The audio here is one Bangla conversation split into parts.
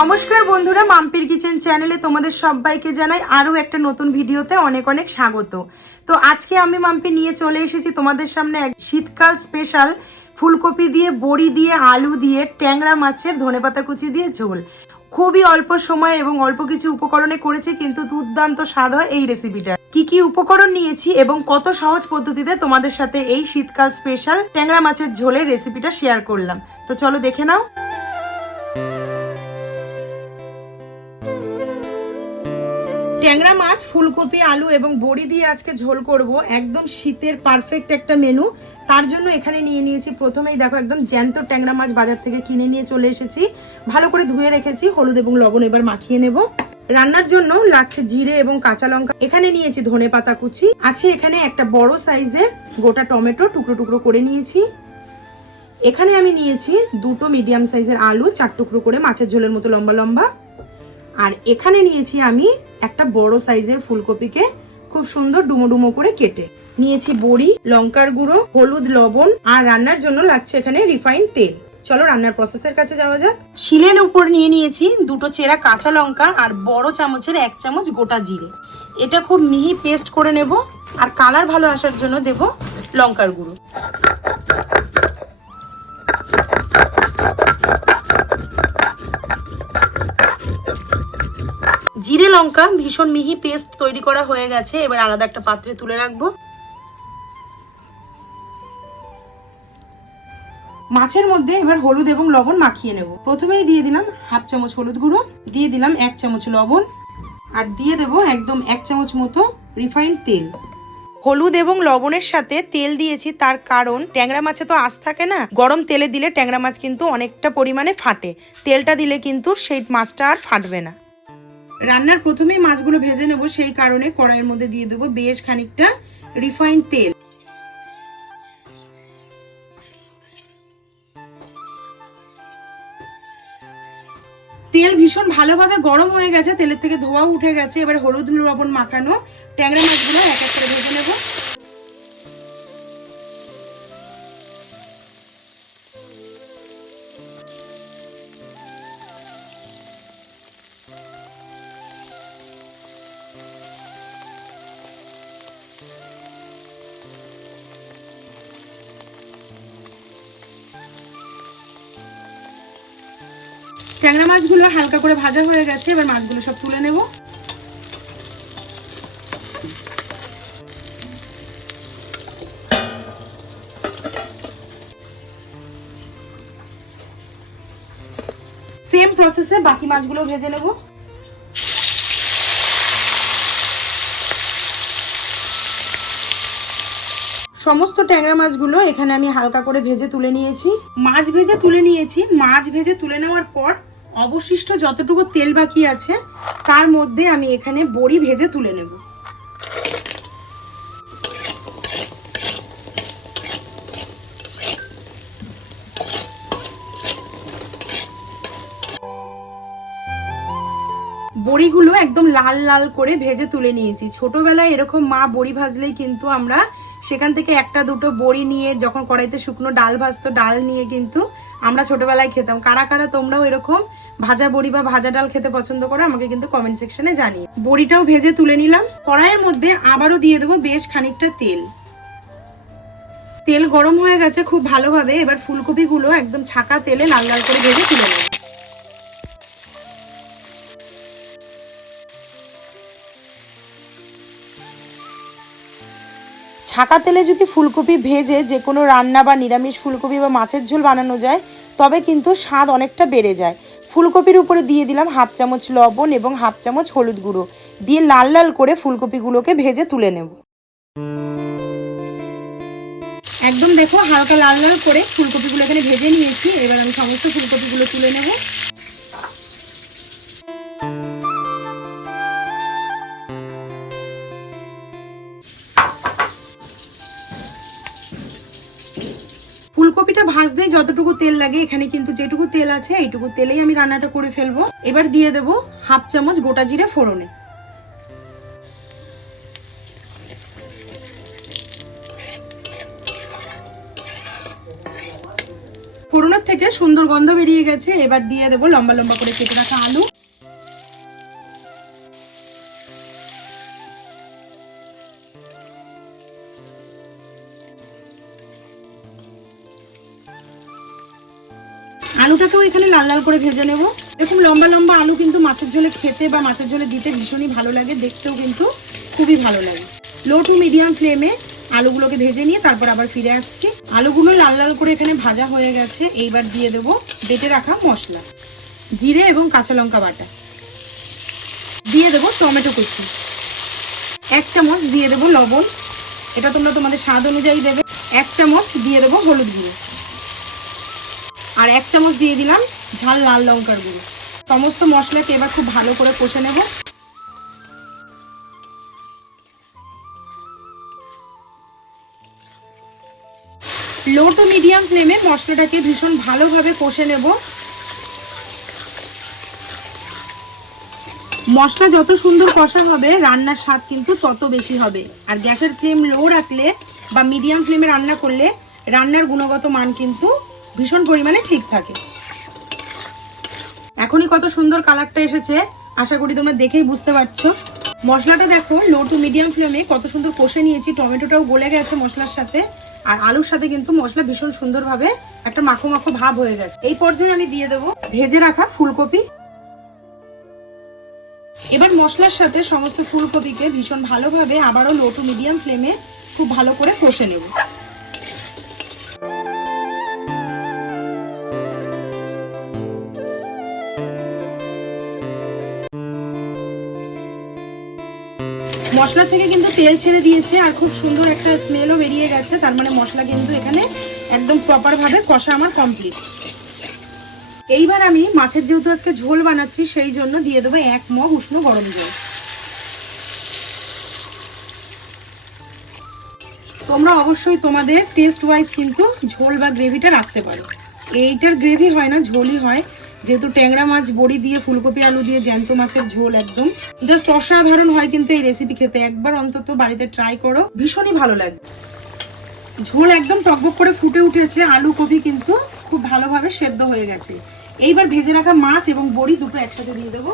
নমস্কার বন্ধুরা, মাম্পির কিচেন চ্যানেলে তোমাদের সবাইকে জানাই আরও একটা নতুন ভিডিওতে অনেক অনেক স্বাগত। তো আজকে আমি মাম্পি নিয়ে চলে এসেছি তোমাদের সামনে এক শীতকাল স্পেশাল ফুলকপি দিয়ে, বড়ি দিয়ে, আলু দিয়ে, ট্যাংরা মাছের ধনেপাতা কুচি দিয়ে ঝোল। খুবই অল্প সময় এবং অল্প কিছু উপকরণে করেছি, কিন্তু দুর্দান্ত স্বাদ হয় এই রেসিপিটা কি কি উপকরণ নিয়েছি এবং কত সহজ পদ্ধতিতে তোমাদের সাথে এই শীতকাল স্পেশাল ট্যাংরা মাছের ঝোলের রেসিপিটা শেয়ার করলাম। তো চলো দেখে নাও। ট্যাংরা মাছ, ফুলকপি, আলু এবং বড়ি দিয়ে আজকে ঝোল করব। একদম শীতের পারফেক্ট একটা মেনু তার জন্য এখানে নিয়ে নিয়েছি প্রথমেই দেখো একদম জ্যান্ত ট্যাংরা মাছ বাজার থেকে কিনে নিয়ে চলে এসেছি। ভালো করে ধুয়ে রেখেছি, হলুদ এবং লবণ এবার মাখিয়ে নেব। রান্নার জন্য লাগছে জিরে এবং কাঁচা লঙ্কা। এখানে নিয়েছি ধনে পাতা কুচি। আছে এখানে একটা বড় সাইজের গোটা টমেটো টুকরো টুকরো করে নিয়েছি। এখানে আমি নিয়েছি দুটো মিডিয়াম সাইজের আলু, চার টুকরো করে মাছের ঝোলের মতো লম্বা লম্বা। আর এখানে নিয়েছি আমি একটা বড় সাইজের ফুলকপিকে খুব সুন্দর ডুমো ডুমো করে কেটে। নিয়েছি বড়ি, লঙ্কার গুঁড়ো, হলুদ লবণ, আর রান্নার জন্য লাগছে এখানে রিফাইন তেল। চলো রান্নার প্রসেসের কাছে যাওয়া যাক। শিলের উপর নিয়ে নিয়েছি দুটো চেরা কাঁচা লঙ্কা আর বড় চামচের এক চামচ গোটা জিরে। এটা খুব মিহি পেস্ট করে নেব আর কালার ভালো আসার জন্য দেব লঙ্কার গুঁড়ো। জিরে লঙ্কা, ভীষণ মিহি পেস্ট তৈরি করা হয়ে গেছে। এবার আলাদা একটা পাত্রে তুলে রাখব। মাছের মধ্যে এবার হলুদ এবং লবণ মাখিয়ে নেব। প্রথমেই দিয়ে দিলাম হাফ চামচ হলুদ গুঁড়ো, দিয়ে দিলাম এক চামচ লবণ, আর দিয়ে দেব একদম এক চামচ মতো রিফাইন্ড তেল। হলুদ এবং লবণের সাথে তেল দিয়েছি তার কারণ ট্যাংরা মাছে তো আঁশ থাকে না, গরম তেলে দিলে ট্যাংরা মাছ কিন্তু অনেকটা পরিমাণে ফাটে। তেলটা দিলে কিন্তু সেই মাছটা আর ফাটবে না। রান্নার প্রথমেই মাছগুলো ভেজে নেব, সেই কারণে কড়াইয়ের মধ্যে দিয়ে দেবো বেশ খানিকটা রিফাইন তেল। তেল ভীষণ ভালোভাবে গরম হয়ে গেছে, তেলের থেকে ধোয়া উঠে গেছে। এবার হলুদ লবণ মাখানো ট্যাংরা মাছগুলো এক ট্যাংরা মাছগুলো হালকা করে ভাজা হয়ে গেছে, এবার মাছগুলো সব তুলে নেব। সেম প্রসেসে বাকি মাছগুলো ভেজে নেব। সমস্ত ট্যাংরা মাছগুলো এখানে আমি হালকা করে ভেজে তুলে নিয়েছি। মাছ ভেজে তুলে নিয়েছি। মাছ ভেজে তুলে নেওয়ার পর অবশিষ্ট যতটুকু তেল বাকি আছে, তার মধ্যে আমি এখানে বড়ি ভেজে তুলে নেব। বড়িগুলো একদম লাল লাল করে ভেজে তুলে নিয়েছি। ছোটবেলায় এরকম মা বড়ি ভাজলেই কিন্তু আমরা সেখান থেকে একটা দুটো বড়ি নিয়ে যখন কড়াইতে শুকনো ডাল ভাজতো, ডাল নিয়ে কিন্তু আমরা ছোটবেলায় খেতাম। কারা কারা তোমরাও এরকম ভাজা বড়ি বা ভাজা ডাল খেতে পছন্দ করো, আমাকে কিন্তু কমেন্ট সেকশনে জানিয়ে বড়িটাও ভেজে তুলে নিলাম। কড়াইয়ের মধ্যে আবারও দিয়ে দেবো বেশ খানিকটা তেল। তেল গরম হয়ে গেছে খুব ভালোভাবে, এবার ফুলকপিগুলো একদম ছাকা তেলে লাল লাল করে ভেজে তুলে নেব। ছাকা তেলে যদি ফুলকপি ভেজে যে কোনো রান্না বা নিরামিষ ফুলকপি বা মাছের ঝোল বানানো যায়, তবে কিন্তু স্বাদ অনেকটা বেড়ে যায়। ফুলকপির উপরে দিয়ে দিলাম হাফ চামচ লবণ এবং হাফ চামচ হলুদ গুঁড়ো। দিয়ে লাল লাল করে ফুলকপিগুলোকে ভেজে তুলে নেব। একদম দেখো হালকা লাল লাল করে ফুলকপিগুলো এখানে ভেজে নিয়েছি। এবার আমি সমস্ত ফুলকপিগুলো তুলে নেব। ফুলকপিটা ভাজতে যতটুকু তেল লাগে, এখানে কিন্তু যেটুকু তেল আছে, এইটুকু তেলেই আমি রান্নাটা করে ফেলব। এবার দিয়ে দেবো হাফ চামচ গোটা জিরে ফোড়নে। ফোড়নের থেকে সুন্দর গন্ধ বেরিয়ে গেছে, এবার দিয়ে দেবো লম্বা লম্বা করে কেটে রাখা আলু। আলুটাকেও এখানে লাল লাল করে ভেজে নেব। এরকম লম্বা লম্বা আলু কিন্তু মাছের ঝোলে খেতে বা মাছের ঝোলে দিতে ভীষণই ভালো লাগে, দেখতেও কিন্তু খুবই ভালো লাগে। লো টু মিডিয়াম ফ্লেমে আলুগুলোকে ভেজে নিয়ে তারপর আবার ফিরে আসছি। আলুগুলো লাল লাল করে এখানে ভাজা হয়ে গেছে, এইবার দিয়ে দেবো বেটে রাখা মশলা, জিরে এবং কাঁচা লঙ্কা বাটা। দিয়ে দেবো টমেটো কুচি। এক চামচ দিয়ে দেবো লবণ, এটা তোমরা তোমাদের স্বাদ অনুযায়ী দেবে। এক চামচ দিয়ে দেবো হলুদ গুঁড়ো। আর এক চামচ দিয়ে দিলাম ঝাল লাল লঙ্কার গুঁড়ো। সমস্ত মশলাকে এবার খুব ভালো করে কষে নেব। লো টু মিডিয়াম ফ্লেমে মশলাটাকে ভীষণ ভালোভাবে কষে নেব। মশলা যত সুন্দর কষা হবে, রান্নার স্বাদ কিন্তু তত বেশি হবে। আর গ্যাসের ফ্লেম লো রাখলে বা মিডিয়াম ফ্লেমে রান্না করলে রান্নার গুণগত মান কিন্তু ভীষণ পরিমাণে ঠিক থাকে। এখনই কত সুন্দর কালারটা এসেছে, আশা করি তোমরা দেখেই বুঝতে পারছ। মশলাটা দেখো লো টু মিডিয়াম ফ্লেমে কত সুন্দর কষে নিয়েছি, টমেটোটাও গলে গেছে মশলার সাথে, আর আলুর সাথে কিন্তু মশলা ভীষণ সুন্দরভাবে একটা মাখো মাখো ভাব হয়ে গেছে। এই পর্যায়ে আমি দিয়ে দেবো ভেজে রাখা ফুলকপি। এবার মশলার সাথে সমস্ত ফুলকপিকে ভীষণ ভালোভাবে আবারও লো টু মিডিয়াম ফ্লেমে খুব ভালো করে কষে নেব। মশলা থেকে কিন্তু তেল ছেড়ে দিয়েছে আর খুব সুন্দর একটা স্মেলও বেরিয়ে গেছে। তার মানে মশলা কিন্তু এখানে একদম প্রপারভাবে কষা আমার কমপ্লিট এইবার আমি মাছের যেহেতু আজকে ঝোল বানাচ্ছি, সেই জন্য দিয়ে দেবো এক মগ উষ্ণ গরম জল তোমরা অবশ্যই তোমাদের টেস্ট ওয়াইজ কিন্তু ঝোল বা গ্রেভিটা রাখতে পারো। এইটার গ্রেভি হয় না, ঝোলই হয়। যেহেতু ট্যাংরা মাছ, বড়ি দিয়ে, ফুলকপি, আলু দিয়ে জ্যান্ত মাছের ঝোল একদম। জাস্ট অসাধারণ হয় কিন্তু এই রেসিপি খেতে। একবার অন্তত বাড়িতে ট্রাই করো, ভীষণই ভালো লাগবে। ঝোল একদম টকবক করে ফুটে উঠেছে, আলু কপি কিন্তু খুব ভালোভাবে সেদ্ধ হয়ে গেছে। এইবার ভেজে রাখা মাছ এবং বড়ি দুটো একসাথে দিয়ে দেবো।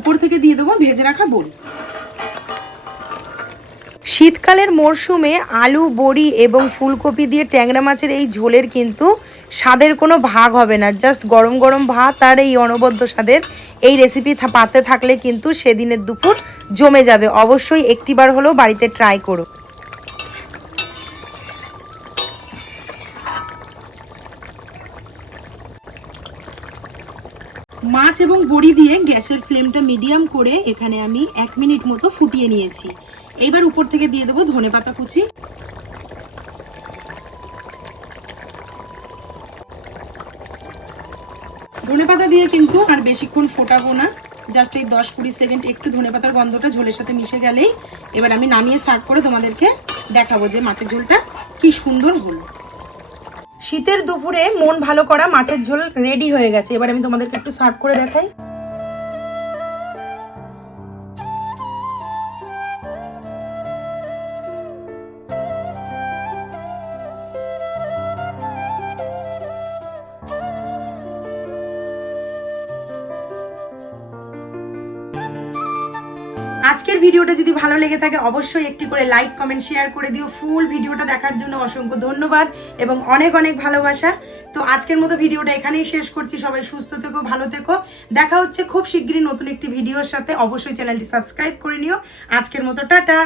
উপর থেকে দিয়ে দেবো, ভেজে রাখা বড়ি শীতকালের মরশুমে আলু, বড়ি এবং ফুলকপি দিয়ে ট্যাংরা মাছের এই ঝোলের কিন্তু স্বাদের কোনো ভাগ হবে না। জাস্ট গরম গরম ভাত আর এই অনবদ্য স্বাদের এই রেসিপি পাতে থাকলে কিন্তু সেদিনের দুপুর জমে যাবে। অবশ্যই একটিবার হলেও বাড়িতে ট্রাই করো। মাছ এবং বড়ি দিয়ে গ্যাসের ফ্লেমটা মিডিয়াম করে এখানে আমি এক মিনিট মতো ফুটিয়ে নিয়েছি। এইবার উপর থেকে দিয়ে দেবো ধনে পাতা কুচি। ধনে পাতা দিয়ে কিন্তু আর বেশিক্ষণ ফোটাবো না। জাস্ট এই দশ কুড়ি সেকেন্ড একটু ধনে পাতার গন্ধটা ঝোলের সাথে মিশে গেলেই এবার আমি নামিয়ে সার্ভ করে তোমাদেরকে দেখাবো যে মাছের ঝোলটা কি সুন্দর হলো। শীতের দুপুরে মন ভালো করা মাছের ঝোল রেডি হয়ে গেছে। এবার আমি তোমাদেরকে একটু সার্ভ করে দেখাই। আজকের ভিডিওটা যদি ভালো লেগে থাকে, অবশ্যই একটি করে লাইক কমেন্ট শেয়ার করে দিও। ফুল ভিডিওটা দেখার জন্য অসংখ্য ধন্যবাদ এবং অনেক অনেক ভালোবাসা। তো আজকের মতো ভিডিওটা এখানেই শেষ করছি। সবাই সুস্থ থেকো, ভালো থেকো। দেখা হচ্ছে খুব শীঘ্রই নতুন একটি ভিডিওর সাথে। অবশ্যই চ্যানেলটি সাবস্ক্রাইব করে নিও। আজকের মতো টাটা।